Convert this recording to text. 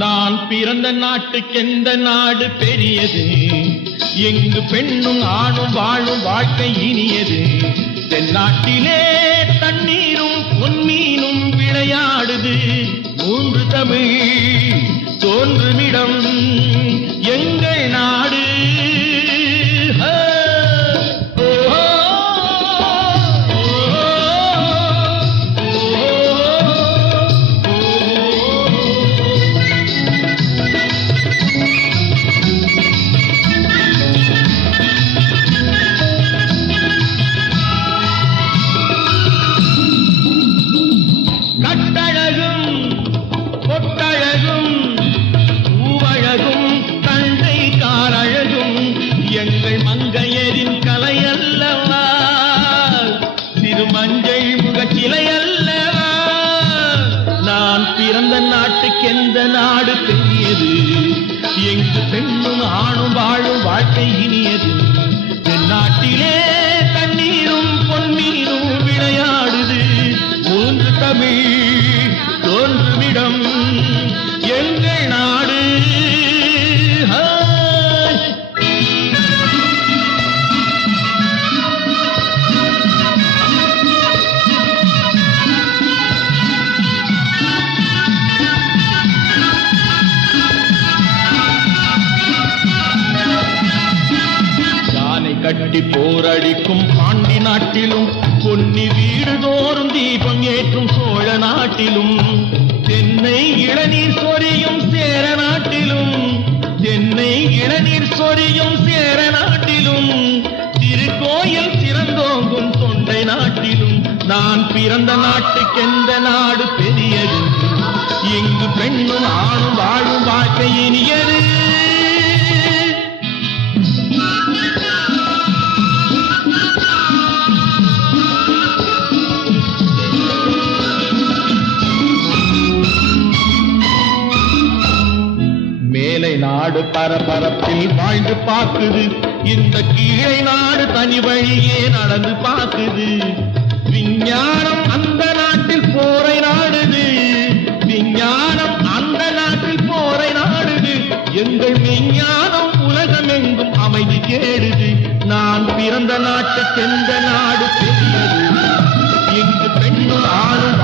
நான் பிறந்த நாட்டுக்கெந்த நாடு பெரியது, எங்கு பெண்ணும் ஆணும் வாழும் வாழ்க்கை இனியது. தென்னாட்டிலே தண்ணீரும் பொன்மீனும் விளையாடுது. மூன்று தமிழ் தோன்றுமிடம் எங்கள் நாடு. எங்கள் மங்கையரின் கலை அல்லவா, திருமஞ்சள் முகச்சிலை அல்லவா. நான் பிறந்த நாட்டுக்கெந்த நாடு பெரியது, எங்கு பெண்ணும் ஆணும் வாழும் வாழ்க்கை இனியது. தென்னாட்டிலே தண்ணீரும் பொன்மீனும் விளையாடுது. மூன்று தமிழ் தோன்றுமிடம் எங்கள் நாடு. கட்டி போரடிக்கும் பாண்டி நாட்டிலும், பொன்னி வீடு தோறும் தீபம் ஏற்றும் சோழ நாட்டிலும், தென்னை இளநீர் சொரியும் சேர நாட்டிலும், தென்னை இளநீர் சொரியும் சேர நாட்டிலும், திருக்கோயில் சிறந்தோங்கும் தொண்டை நாட்டிலும். நான் பிறந்த நாட்டுக்கெந்த நாடு பெரியது, எங்கு பெண்ணும் ஆணும் வாழும் வாழ்க்கை இனியது. மேலை நாடு பரபரப்பில் வாழ்ந்து பார்க்குது, இந்த கீழை நாடு தனி வழியே நடந்து பார்க்குது. விஞ்ஞானம் அந்த நாட்டில் போரை நாடுது, விஞ்ஞானம் அந்த நாட்டில் போரை நாடுது. எங்கள் விஞ்ஞானம் உலகமெங்கும் அமைதி தேடுது. நான் பிறந்த நாட்டுக்கெந்த நாடு பெரியது, எங்கு பெண்ணும் ஆணும்